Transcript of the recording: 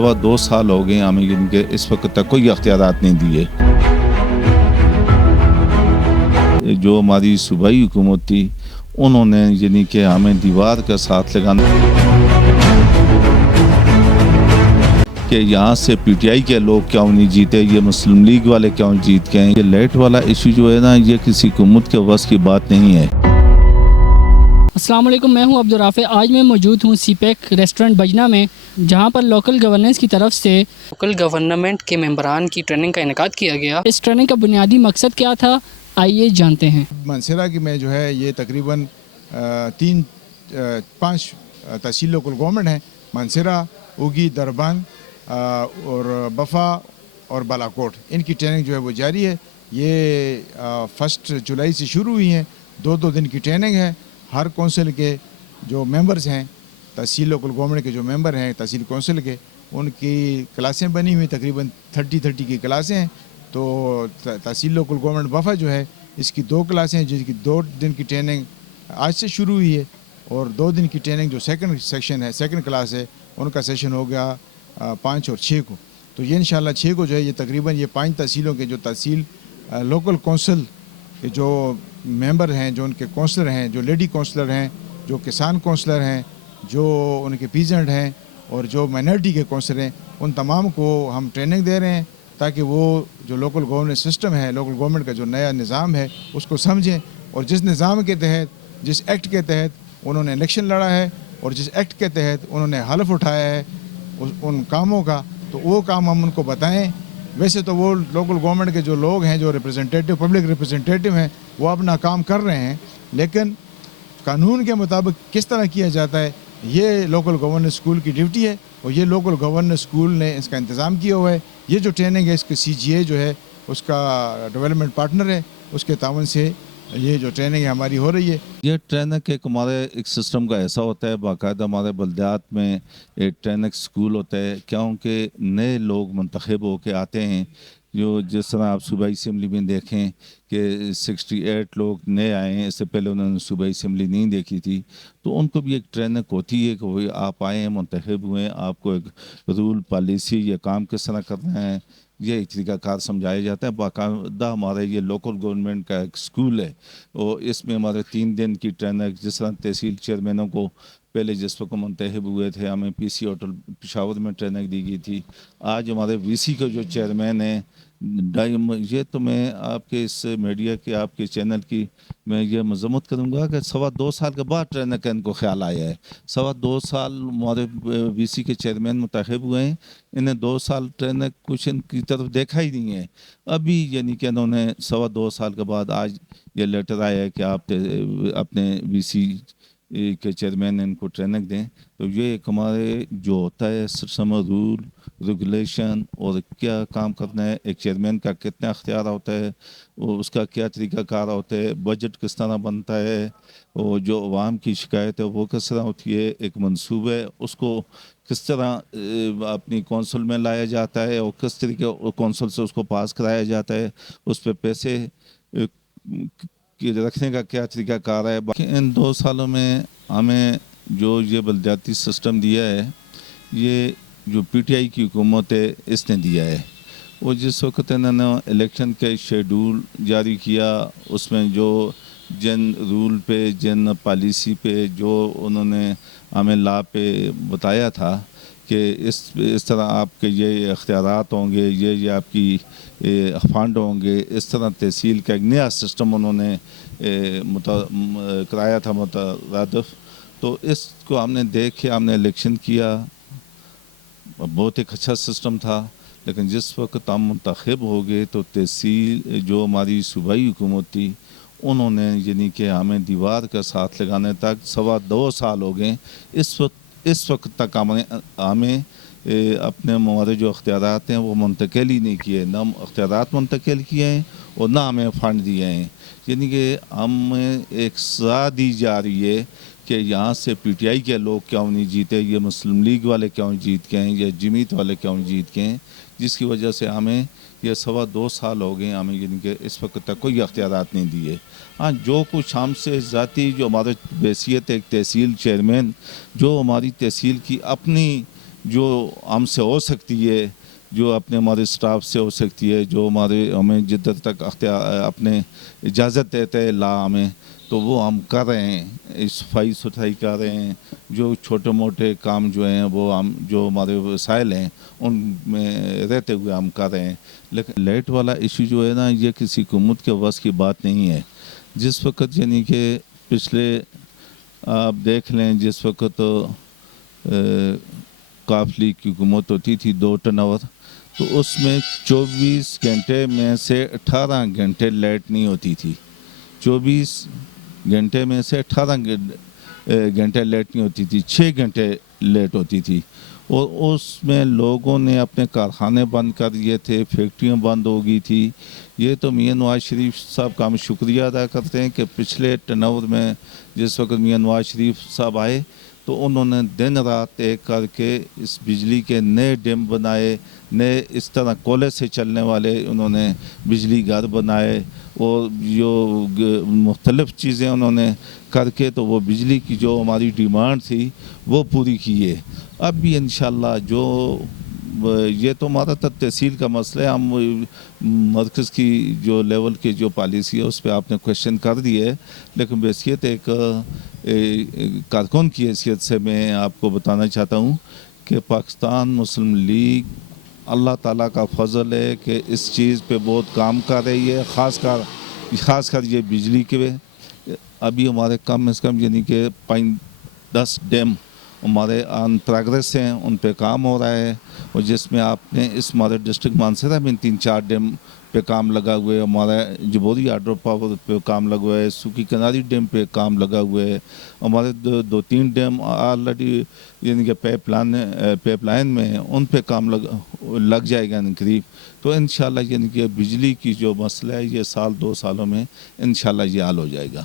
سوا 2 سال ہو گئے ہمیں ان کے اس وقت تک کوئی اختیارات نہیں دیے. جو ہماری صوبائی حکومت تھی انہوں نے یعنی کہ ہمیں دیوار کا ساتھ لگانا کہ یہاں سے پی ٹی آئی کے لوگ کیوں نہیں جیتے, یہ مسلم لیگ والے کیوں جیت گئے. یہ لائٹ والا ایشو جو ہے نا, یہ کسی حکومت کے وس کی بات نہیں ہے. السلام علیکم, میں ہوں عبدالرافع. آج میں موجود ہوں سی پیک ریسٹورنٹ بجنا میں, جہاں پر لوکل گورننس کی طرف سے لوکل گورنمنٹ کے ممبران کی ٹریننگ کا انعقاد کیا گیا. اس ٹریننگ کا بنیادی مقصد کیا تھا, آئیے جانتے ہیں. مانسہرہ کی میں جو ہے یہ تقریباً 5 تحصیل لوکل گورنمنٹ ہیں. مانسہرہ, اوگی, دربان اور بفا اور بالاکوٹ. ان کی ٹریننگ جو ہے وہ جاری ہے. یہ 1 جولائی سے شروع ہوئی ہیں. 2 دن کی ٹریننگ ہے. ہر کونسل کے جو ممبرز ہیں, تحصیل لوکل گورنمنٹ کے جو ممبر ہیں تحصیل کونسل کے, ان کی کلاسیں بنی ہوئی, تقریباً 30 کی کلاسیں ہیں. تو تحصیل لوکل گورنمنٹ بفا جو ہے اس کی 2 کلاسیں ہیں, جس کی 2 دن کی ٹریننگ آج سے شروع ہوئی ہے, اور 2 دن کی ٹریننگ جو سیکنڈ سیکشن ہے, سیکنڈ کلاس ہے, ان کا سیشن ہو گیا 5 اور 6 کو. تو یہ انشاءاللہ 6 کو جو ہے یہ تقریباً یہ 5 تحصیلوں کے جو تحصیل لوکل کونسل کے جو ممبر ہیں, جو ان کے کونسلر ہیں, جو لیڈی کونسلر ہیں, جو کسان کونسلر ہیں, جو ان کے پیزنٹ ہیں, اور جو مائنرٹی کے کونسلر ہیں, ان تمام کو ہم ٹریننگ دے رہے ہیں تاکہ وہ جو لوکل گورنمنٹ سسٹم ہے, لوکل گورنمنٹ کا جو نیا نظام ہے اس کو سمجھیں, اور جس نظام کے تحت, جس ایکٹ کے تحت انہوں نے الیکشن لڑا ہے, اور جس ایکٹ کے تحت انہوں نے حلف اٹھایا ہے ان کاموں کا, تو وہ کام ہم ان کو بتائیں. ویسے تو وہ لوکل گورنمنٹ کے جو لوگ ہیں, جو ریپرزنٹیٹیو, پبلک ریپرزنٹیٹیو ہیں, وہ اپنا کام کر رہے ہیں, لیکن قانون کے مطابق کس طرح کیا جاتا ہے یہ لوکل گورننس اسکول کی ڈیوٹی ہے, اور یہ لوکل گورننس اسکول نے اس کا انتظام کیا ہوا ہے. یہ جو ٹریننگ ہے اس کے سی جی اے جو ہے اس کا ڈیولپمنٹ پارٹنر ہے, اس کے تعاون سے یہ جو ٹریننگ ہماری ہو رہی ہے. یہ ٹریننگ ایک ہمارے ایک سسٹم کا ایسا ہوتا ہے, باقاعدہ ہمارے بلدیات میں ایک ٹریننگ سکول ہوتا ہے, کیونکہ نئے لوگ منتخب ہو کے آتے ہیں. جو جس طرح آپ صوبائی اسمبلی میں دیکھیں کہ 68 لوگ نئے آئے ہیں, اس سے پہلے انہوں نے صوبائی اسمبلی نہیں دیکھی تھی, تو ان کو بھی ایک ٹریننگ ہوتی ہے کہ وہ آپ آئے ہیں, منتخب ہوئے ہیں, آپ کو ایک رول پالیسی یا کام کس طرح کرنا ہے یہ ایک طریقہ کار سمجھایا جاتا ہے. باقاعدہ ہمارے یہ لوکل گورنمنٹ کا ایک سکول ہے, اور اس میں ہمارے 3 دن کی ٹریننگ, جس طرح تحصیل چیئرمینوں کو پہلے جس وقت منتخب ہوئے تھے ہمیں پی سی ہوٹل پشاور میں ٹریننگ دی گئی تھی. آج ہمارے وی سی کے جو چیئرمین ہیں, یہ تو میں آپ کے اس میڈیا کے, آپ کے چینل کی میں یہ مذمت کروں گا کہ 2.25 سال کے بعد ٹریننگ کا ان کو خیال آیا ہے. 2.25 سال ہمارے وی سی کے چیئرمین منتخب ہوئے ہیں, انہیں 2 سال ٹریننگ کچھ ان کی طرف دیکھا ہی نہیں ہے ابھی. یعنی کہ انہوں نے 2.25 سال کے بعد آج یہ لیٹر آیا ہے کہ آپ اپنے وی سی کے چیئرمین ان کو ٹریننگ دیں. تو یہ ایک ہمارے جو ہوتا ہے سسٹم, رول ریگولیشن, اور کیا کام کرنا ہے, ایک چیئرمین کا کتنا اختیار ہوتا ہے, اس کا کیا طریقہ کار ہوتا ہے, بجٹ کس طرح بنتا ہے, اور جو عوام کی شکایت ہے وہ کس طرح ہوتی ہے, ایک منصوبہ ہے اس کو کس طرح اپنی کونسل میں لایا جاتا ہے, اور کس طریقے کونسل سے اس کو پاس کرایا جاتا ہے, اس پہ پیسے رکھنے کا کیا طریقہ کار ہے. باقی ان 2 سالوں میں ہمیں جو یہ بلدیاتی سسٹم دیا ہے, یہ جو پی ٹی آئی کی حکومت ہے اس نے دیا ہے. وہ جس وقت انہوں نے الیکشن کے شیڈول جاری کیا, اس میں جو جن رول پہ, جن پالیسی پہ جو انہوں نے ہمیں لا پہ بتایا تھا کہ اس طرح آپ کے یہ اختیارات ہوں گے, یہ آپ کی فنڈ ہوں گے, اس طرح تحصیل کا ایک نیا سسٹم انہوں نے کرایا تھا مترادف. تو اس کو ہم نے دیکھ کے ہم نے الیکشن کیا, بہت ایک اچھا سسٹم تھا. لیکن جس وقت ہم منتخب ہو گئے تو تحصیل جو ہماری صوبائی حکومت تھی انہوں نے یعنی کہ ہمیں دیوار کا ساتھ لگانے تک 2.25 سال ہو گئے. اس وقت تک ہمیں اپنے ہمارے جو اختیارات ہیں وہ منتقل ہی نہیں کیے, نہ اختیارات منتقل کیے ہیں اور نہ ہمیں فنڈ دیے ہیں. یعنی کہ ہمیں ایک سزا دی جا رہی ہے کہ یہاں سے پی ٹی آئی کے لوگ کیوں نہیں جیتے, یہ مسلم لیگ والے کیوں جیت گئے ہیں, یا جمیت والے کیوں جیت گئے ہیں, جس کی وجہ سے ہمیں یہ 2.25 سال ہو گئے ہمیں یعنی کہ اس وقت تک کوئی اختیارات نہیں دیے. ہاں, جو کچھ ہم سے ذاتی جو ہمارے بحیثیت ایک تحصیل چیئرمین, جو ہماری تحصیل کی اپنی جو ہم سے ہو سکتی ہے، جو اپنے ہمارے سٹاف سے ہو سکتی ہے، جو ہمیں جدھر تک اپنے اجازت دیتے ہیں لا ہمیں، تو وہ ہم کر رہے ہیں، صفائی ستھرائی کر رہے ہیں، جو چھوٹے موٹے کام جو ہیں وہ ہم جو ہمارے وسائل ہیں ان میں رہتے ہوئے ہم کر رہے ہیں. لیکن لائٹ والا ایشو جو ہے نا، یہ کسی حکومت کے بس کی بات نہیں ہے. جس وقت یعنی کہ پچھلے آپ دیکھ لیں، جس وقت کاف لیگ کی حکومت ہوتی تھی 2 ٹرن اوور، تو اس میں 24 گھنٹے میں سے 18 گھنٹے لائٹ نہیں ہوتی تھی. 24 گھنٹے میں سے 18 گھنٹے لیٹ نہیں ہوتی تھی، 6 گھنٹے لیٹ ہوتی تھی. اور اس میں لوگوں نے اپنے کارخانے بند کر دیے تھے، فیکٹریاں بند ہو گئی تھی. یہ تو میاں نواز شریف صاحب کا ہم شکریہ ادا کرتے ہیں کہ پچھلے ٹرن اوور میں جس وقت میاں نواز شریف صاحب آئے تو انہوں نے دن رات ایک کر کے اس بجلی کے نئے ڈیم بنائے، نئے اس طرح کولے سے چلنے والے انہوں نے بجلی گھر بنائے، اور جو مختلف چیزیں انہوں نے کر کے تو وہ بجلی کی جو ہماری ڈیمانڈ تھی وہ پوری کی ہے. اب بھی انشاءاللہ جو یہ تو ہمارا تحصیل کا مسئلہ ہے، ہم مرکز کی جو لیول کی جو پالیسی ہے اس پہ آپ نے کوشچن کر دی ہے، لیکن بحیثیت ایک کارکن کی حیثیت سے میں آپ کو بتانا چاہتا ہوں کہ پاکستان مسلم لیگ اللہ تعالیٰ کا فضل ہے کہ اس چیز پہ بہت کام کر رہی ہے، خاص کر یہ بجلی کے. ابھی ہمارے کم از کم یعنی کہ 10 ڈیم ہمارے آن پروگریس ہیں، ان پہ کام ہو رہا ہے. اور جس میں آپ نے اس ہمارے ڈسٹرکٹ مانسہرہ میں 3-4 ڈیم پہ کام لگا ہوا ہے، ہمارا جبوری ہائیڈرو پاور پہ کام لگا ہوا ہے، سوکی کناری ڈیم پہ کام لگا ہوا ہے، ہمارے 2-3 ڈیم آلریڈی یعنی کہ پیپ لائن میں ہیں، ان پہ کام لگ جائے گا قریب. تو انشاءاللہ یعنی کہ بجلی کی جو مسئلہ ہے یہ 1-2 سالوں میں انشاءاللہ یہ حل ہو جائے گا.